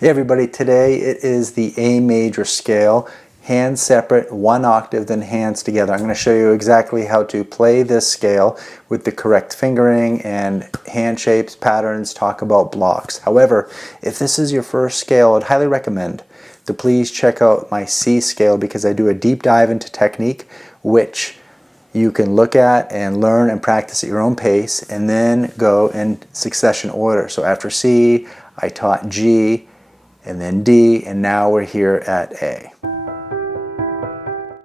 Hey everybody, today it is the A major scale, hands separate, one octave, then hands together. I'm going to show you exactly how to play this scale with the correct fingering and hand shapes, patterns, talk about blocks. However, if this is your first scale, I'd highly recommend to please check out my C scale because I do a deep dive into technique, which you can look at and learn and practice at your own pace and then go in succession order. So after C, I taught G, and then D, and now we're here at A.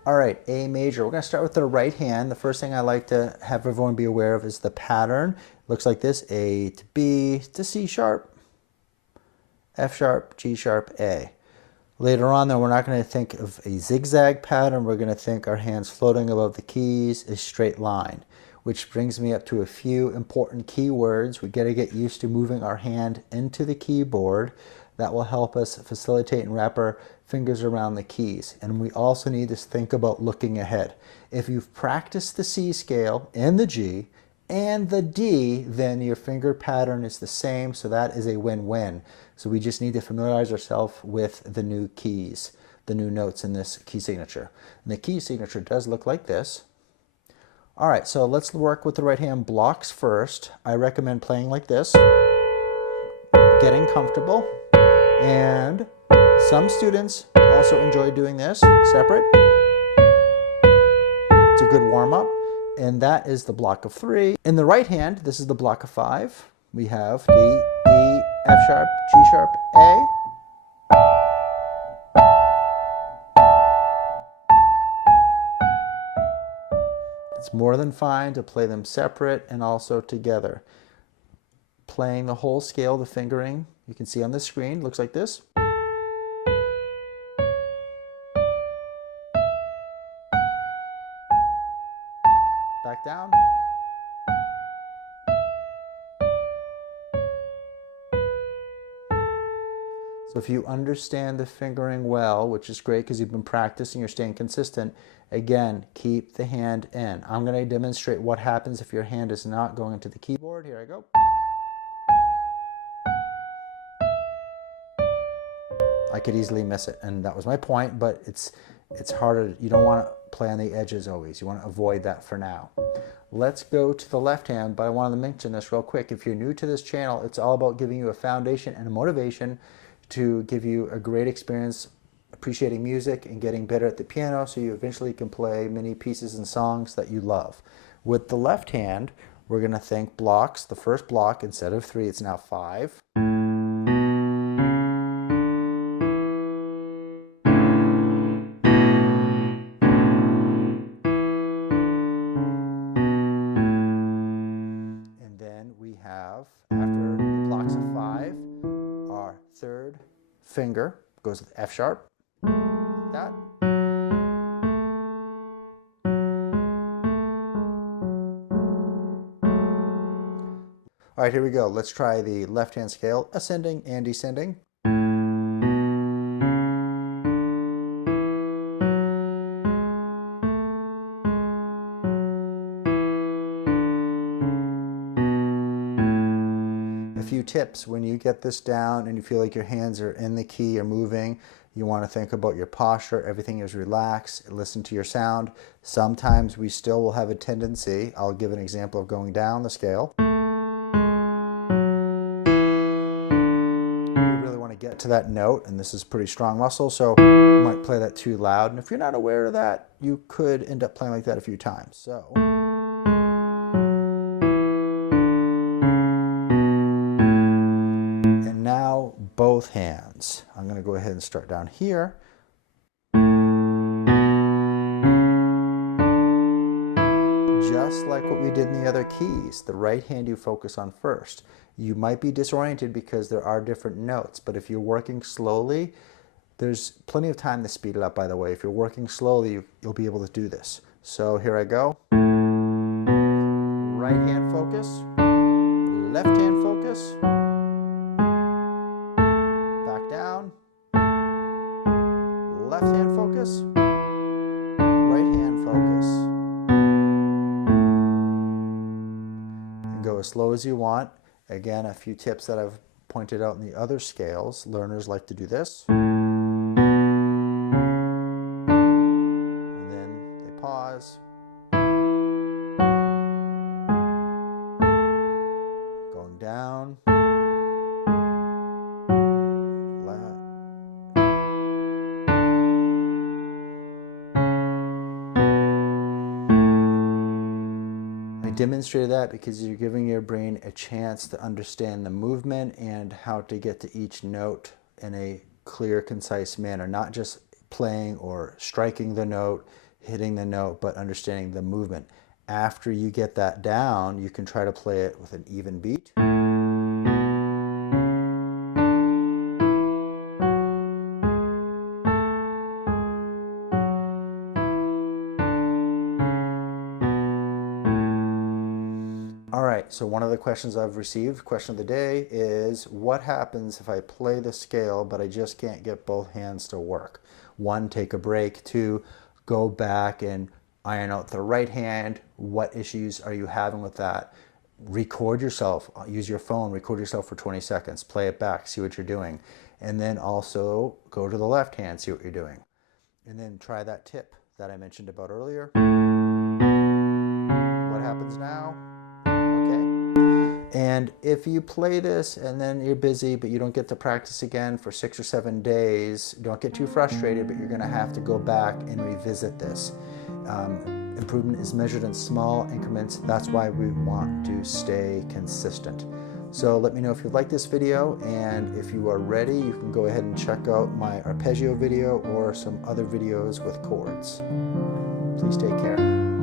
All right, A major. We're going to start with the right hand. The first thing I like to have everyone be aware of is the pattern. It looks like this: A to B to C sharp, F sharp, G sharp, A. Later on, though, we're not going to think of a zigzag pattern. We're going to think our hands floating above the keys, a straight line, which brings me up to a few important key words. We got to get used to moving our hand into the keyboard. That will help us facilitate and wrap our fingers around the keys. And we also need to think about looking ahead. If you've practiced the C scale and the G and the D, then your finger pattern is the same, so that is a win-win. So we just need to familiarize ourselves with the new keys, the new notes in this key signature. And the key signature does look like this. All right, so let's work with the right hand blocks first. I recommend playing like this, getting comfortable. And some students also enjoy doing this separate. It's a good warm-up. And that is the block of 3. In the right hand, this is the block of 5. We have D, E, F sharp, G sharp, A. It's more than fine to play them separate and also together. Playing the whole scale, the fingering, you can see on the screen, looks like this. Back down. So if you understand the fingering well, which is great because you've been practicing, you're staying consistent, again, keep the hand in. I'm going to demonstrate what happens if your hand is not going into the keyboard. Here I go. I could easily miss it, and that was my point, but it's harder. You don't want to play on the edges always. You want to avoid that for now. Let's go to the left hand, but I wanted to mention this real quick. If you're new to this channel, it's all about giving you a foundation and a motivation to give you a great experience appreciating music and getting better at the piano so you eventually can play many pieces and songs that you love. With the left hand, we're going to think blocks. The first block, instead of 3, it's now 5. And then we have, after the blocks of 5, our third finger goes with F sharp, like that. All right, here we go. Let's try the left hand scale, ascending and descending. A few tips: when you get this down and you feel like your hands are in the key or moving, you want to think about your posture. Everything is relaxed. Listen to your sound. Sometimes we still will have a tendency, I'll give an example of going down the scale. We really want to get to that note, and this is pretty strong muscle, so you might play that too loud. And if you're not aware of that, you could end up playing like that a few times. So. Now both hands. I'm going to go ahead and start down here. Just like what we did in the other keys, the right hand you focus on first. You might be disoriented because there are different notes, but if you're working slowly, there's plenty of time to speed it up, by the way. If you're working slowly, you'll be able to do this. So here I go. Right hand focus, left hand focus. Down, left hand focus, right hand focus. And go as slow as you want. Again, a few tips that I've pointed out in the other scales, learners like to do this. And then they pause. Going down. I demonstrated that because you're giving your brain a chance to understand the movement and how to get to each note in a clear, concise manner, not just playing or striking the note, hitting the note, but understanding the movement. After you get that down, you can try to play it with an even beat. All right, so one of the questions I've received, question of the day, is what happens if I play the scale but I just can't get both hands to work? 1, take a break. 2, go back and iron out the right hand. What issues are you having with that? Record yourself, use your phone, record yourself for 20 seconds, play it back, see what you're doing. And then also go to the left hand, see what you're doing. And then try that tip that I mentioned about earlier. What happens now? And if you play this and then you're busy but you don't get to practice again for 6 or 7 days, don't get too frustrated, but you're going to have to go back and revisit this. Improvement is measured in small increments. That's why we want to stay consistent. So let me know if you like this video, and if you are ready, you can go ahead and check out my arpeggio video or some other videos with chords. Please take care.